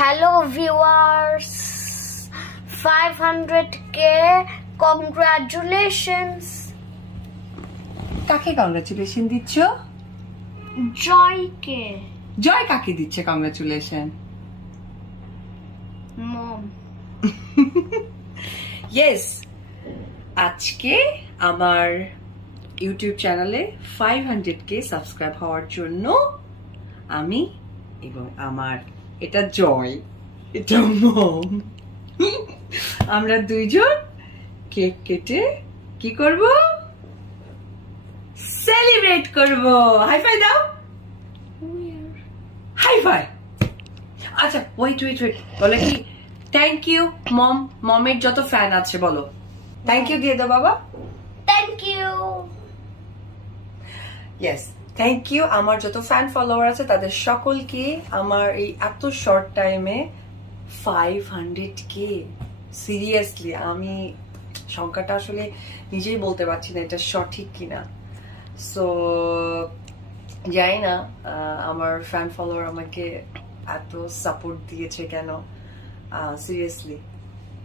Hello viewers, 500k, congratulations. কাকে congratulation দিচ্ছ? জয়কে। জয় কাকে দিচ্ছে কংগ্রাচুলেশন? মম। ইয়েস, আজকে আমার ইউটিউব চ্যানেলে 500k সাবস্ক্রাইব হওয়ার জন্য আমি এবং আমার এটা জয়, এটা মম, আমরা দুইজন কেক কেটে কি করব? সেলিব্রেট করব। হাই ফাই দাও, হাই ফাই। আচ্ছা ওয়েট ওয়েট ওয়েট, বলে কি থ্যাংক ইউ মম, মমের যত ফ্যান আছে বলো থ্যাংক ইউ দিয়ে দাও বাবা। Thank you. Yes, thank you আমার যত ফ্যান ফলোয়ার আছে তাদের সকলকে। আমার এই এত শর্ট টাইমে 500k, সিরিয়াসলি আমি সংখ্যাটা আসলে নিজেই বলতে পারছি না এটা সঠিক কিনা। সো জানি না আমার ফ্যান ফলোয়ার আমাকে এত সাপোর্ট দিয়েছে কেন। সিরিয়াসলি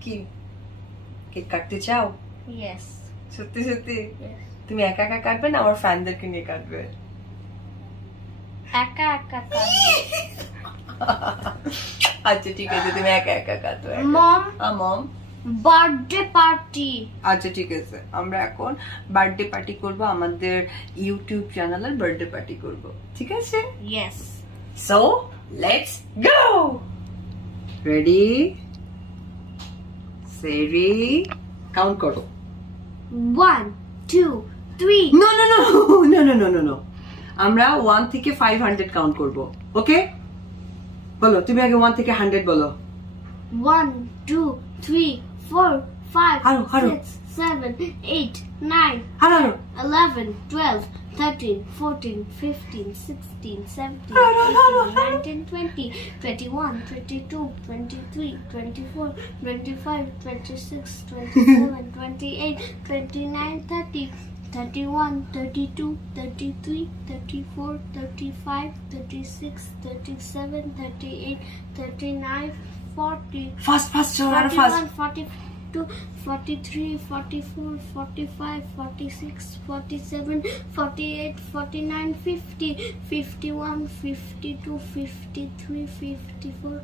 কি কেক কাটতে চাও? ইয়েস। সত্যি সত্যি তুমি একা একা কাটবে না আমার ফ্যানদেরকে নিয়ে কাটবে? একা একা কাটবে। আচ্ছা ঠিক আছে, তুমি একা একা কাটো। মম, মম বার্থডে পার্টি। আচ্ছা ঠিক আছে, আমরা এখন বার্থডে পার্টি করব, আমাদের ইউটিউব চ্যানেলের বার্থডে পার্টি করব, ঠিক আছে? Yes. So let's go. Ready সেরি, কাউন্ট করো। 1 2 3। No no no no no no no no, আমরা 1 থেকে 500 কাউন্ট করব, ওকে? বলো তুমি আগে 1 থেকে 100 বলো। 1 2 3 4 5 হারো 6 7 8 9 হারো 11 12 13 14 15 16 17 18 19 20 21 22 23 24 25 26 27 28 29 30 31 32 33 34 35 36 37 38 39 40 ফাস্ট ফাস্ট চলো, আরো 41 fast. 42 43 44 45 46 47 48 49 50 51 52 53 54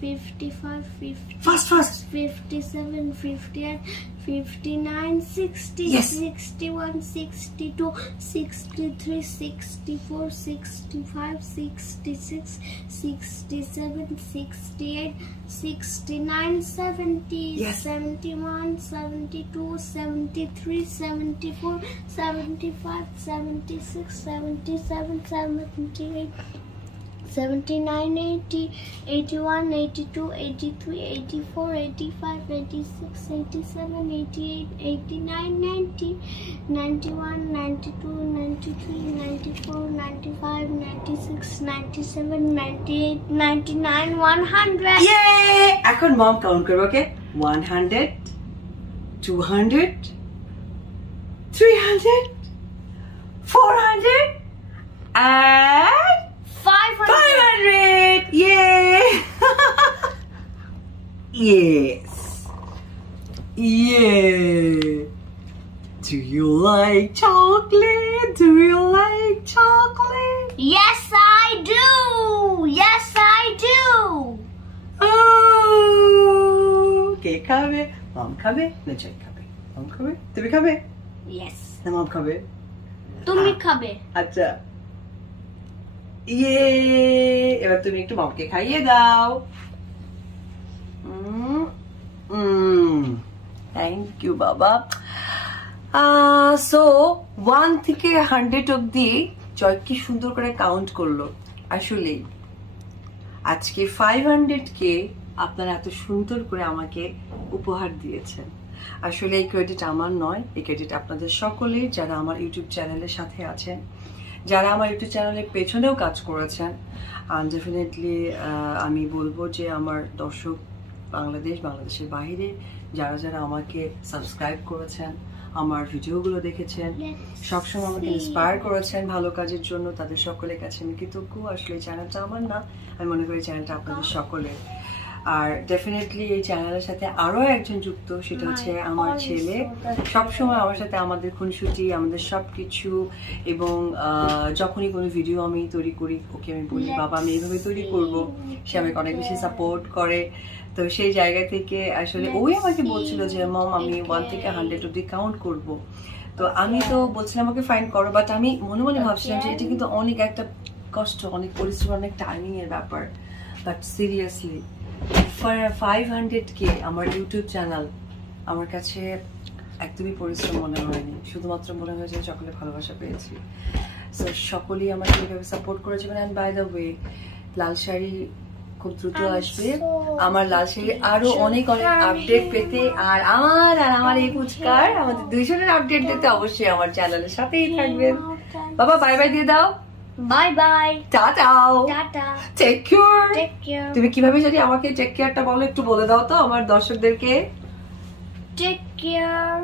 55 56 fast fast 57 58 59 60 Yes. 61 62 63 64 65 66 67 68 69 70 Yes. 71 72 73 74 75 76 77 78 79 80 81 82 83 84 85 86 87 88 89 90 91 92 93 94 95 96 97 98 99 100। ইয়ে, এখন মম কাউন্ট করবে, ওকে? 100 200 300 400 and 500. Yay! Yes. Yeah. Do you like chocolate? Do you like chocolate? Yes, I do. Yes, I do. Oh, কে খাবে? মম খাবে না জয় খাবে? মম খাবে? তুমি খাবে Yes. না মম খাবে? তুমি খাবে। আচ্ছা, ইয়ে, এবার তুমি একটু মমকে খাইয়ে দাও। থ্যাংক ইউ বাবা। সো 1 থেকে 100 অব্দি জয় কি সুন্দর করে কাউন্ট করলো। আসলে আজকে 500k আপনারা এত সুন্দর করে আমাকে উপহার দিয়েছেন। আসলে এই ক্রেডিট আমার নয়, এই ক্রেডিট আপনাদের সকলের, যারা আমার ইউটিউব চ্যানেলের সাথে আছেন, যারা আমার ইউটিউব চ্যানেলের পেছনেও কাজ করেছেন। ডেফিনেটলি আমি বলবো যে আমার দর্শক বাংলাদেশের বাইরে যারা যারা আমাকে সাবস্ক্রাইব করেছেন, আমার ভিডিওগুলো দেখেছেন, সবসময় আমাকে ইন্সপায়ার করেছেন ভালো কাজের জন্য, তাদের সকলের কাছে আমি কৃতজ্ঞ। আসলে এই চ্যানেলটা আমার না, আমি মনে করি চ্যানেলটা আপনাদের সকলের। আর ডেফিনেটলি এই চ্যানেলের সাথে আরো একজন যুক্ত, সেটা হচ্ছে আমার ছেলে। সবসময় আমার সাথে আমাদের খুনসুটি, আমাদের সবকিছু, এবং যখনই কোনো ভিডিও আমি তৈরি করি ওকে আমি বলি বাবা আমি এইভাবে তৈরি করব, সে আমাকে অনেক বেশি সাপোর্ট করে। তো সেই জায়গা থেকে আসলে ওই আমাকে বলছিল যে মম আমি 1 থেকে 100 অব্দি কাউন্ট করব। তো আমি তো বলছিলাম আমাকে ফাইন করো, বাট আমি মনে মনে ভাবছিলাম যে এটা কিন্তু অনেক একটা কষ্ট, অনেক পরিশ্রম, অনেক টাইমিং এর ব্যাপার। বাট সিরিয়াসলি 500K আমার ইউটিউব চ্যানেল আমার কাছে একদমই পরিশ্রম মনে হয়নি, শুধুমাত্র মনে হয়েছে সকলে ভালোবাসা পেয়েছি। সো সকলেই আমাকে এইভাবে সাপোর্ট করেছিলেন। অ্যান্ড বাই দ্য ওয়ে, লাল শাড়ি খুব দ্রুত আসবে। আমার লাল শাড়ি আরো অনেক অনেক আপডেট পেতে আর আমার এই পুচকার আমাদের দুইজনের আপডেট দিতে অবশ্যই আমার চ্যানেলের সাথেই থাকবেন। বাবা বাই বাই দিয়ে দাও। বাই বাই, টাটাও, tata, take care. Take care, তুমি কিভাবে যদি আমাকে টেক কেয়ারটা বলো একটু বলে দাও তো আমার দর্শকদেরকে। Take care.